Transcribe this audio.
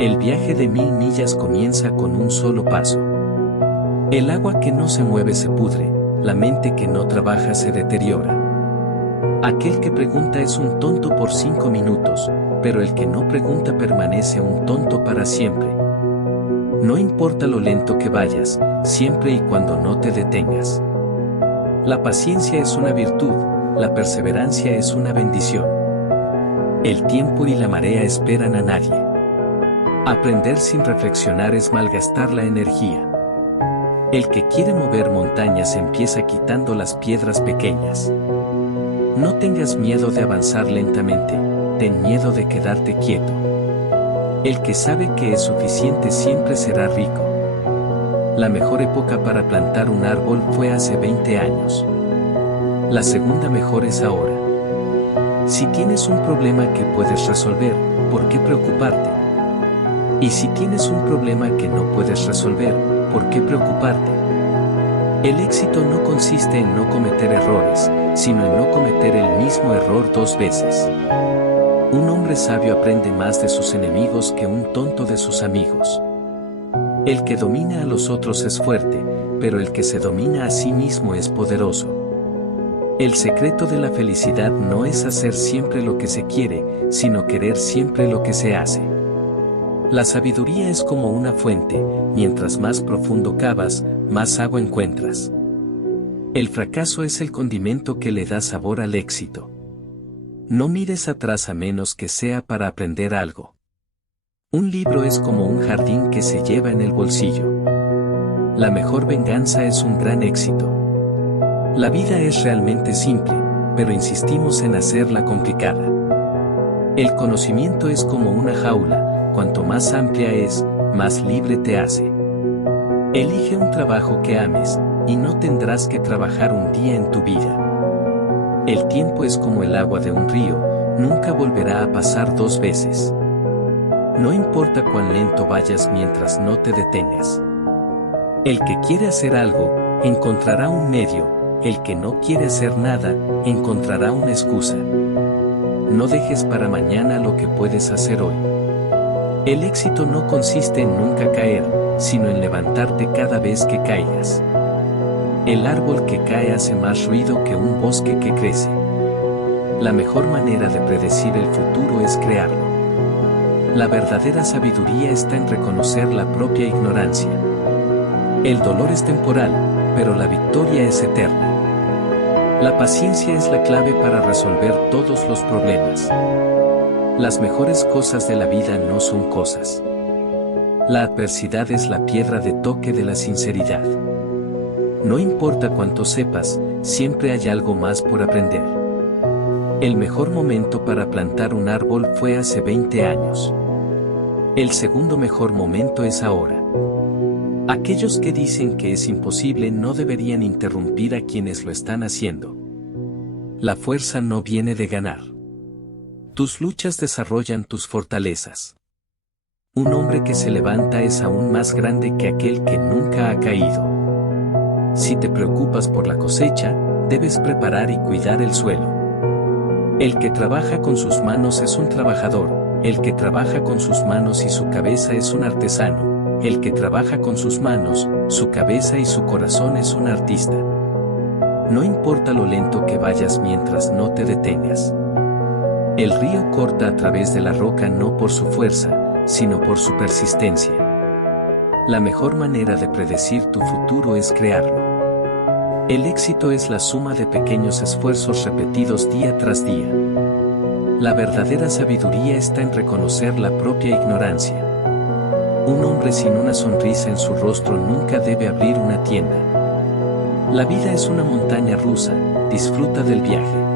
El viaje de 1000 millas comienza con un solo paso. El agua que no se mueve se pudre, la mente que no trabaja se deteriora. Aquel que pregunta es un tonto por 5 minutos, pero el que no pregunta permanece un tonto para siempre. No importa lo lento que vayas, siempre y cuando no te detengas. La paciencia es una virtud, la perseverancia es una bendición. El tiempo y la marea esperan a nadie. Aprender sin reflexionar es malgastar la energía. El que quiere mover montañas empieza quitando las piedras pequeñas. No tengas miedo de avanzar lentamente, ten miedo de quedarte quieto. El que sabe que es suficiente siempre será rico. La mejor época para plantar un árbol fue hace 20 años. La segunda mejor es ahora. Si tienes un problema que puedes resolver, ¿por qué preocuparte? Y si tienes un problema que no puedes resolver, ¿por qué preocuparte? El éxito no consiste en no cometer errores, sino en no cometer el mismo error 2 veces. Un hombre sabio aprende más de sus enemigos que un tonto de sus amigos. El que domina a los otros es fuerte, pero el que se domina a sí mismo es poderoso. El secreto de la felicidad no es hacer siempre lo que se quiere, sino querer siempre lo que se hace. La sabiduría es como una fuente, mientras más profundo cavas, más agua encuentras. El fracaso es el condimento que le da sabor al éxito. No mires atrás a menos que sea para aprender algo. Un libro es como un jardín que se lleva en el bolsillo. La mejor venganza es un gran éxito. La vida es realmente simple, pero insistimos en hacerla complicada. El conocimiento es como una jaula, cuanto más amplia es, más libre te hace. Elige un trabajo que ames, y no tendrás que trabajar un día en tu vida. El tiempo es como el agua de un río, nunca volverá a pasar 2 veces. No importa cuán lento vayas mientras no te detengas. El que quiere hacer algo, encontrará un medio, el que no quiere hacer nada, encontrará una excusa. No dejes para mañana lo que puedes hacer hoy. El éxito no consiste en nunca caer, sino en levantarte cada vez que caigas. El árbol que cae hace más ruido que un bosque que crece. La mejor manera de predecir el futuro es crearlo. La verdadera sabiduría está en reconocer la propia ignorancia. El dolor es temporal, pero la victoria es eterna. La paciencia es la clave para resolver todos los problemas. Las mejores cosas de la vida no son cosas. La adversidad es la piedra de toque de la sinceridad. No importa cuánto sepas, siempre hay algo más por aprender. El mejor momento para plantar un árbol fue hace 20 años. El segundo mejor momento es ahora. Aquellos que dicen que es imposible no deberían interrumpir a quienes lo están haciendo. La fuerza no viene de ganar. Tus luchas desarrollan tus fortalezas. Un hombre que se levanta es aún más grande que aquel que nunca ha caído. Si te preocupas por la cosecha, debes preparar y cuidar el suelo. El que trabaja con sus manos es un trabajador, el que trabaja con sus manos y su cabeza es un artesano, el que trabaja con sus manos, su cabeza y su corazón es un artista. No importa lo lento que vayas mientras no te detengas. El río corta a través de la roca no por su fuerza, sino por su persistencia. La mejor manera de predecir tu futuro es crearlo. El éxito es la suma de pequeños esfuerzos repetidos día tras día. La verdadera sabiduría está en reconocer la propia ignorancia. Un hombre sin una sonrisa en su rostro nunca debe abrir una tienda. La vida es una montaña rusa, disfruta del viaje.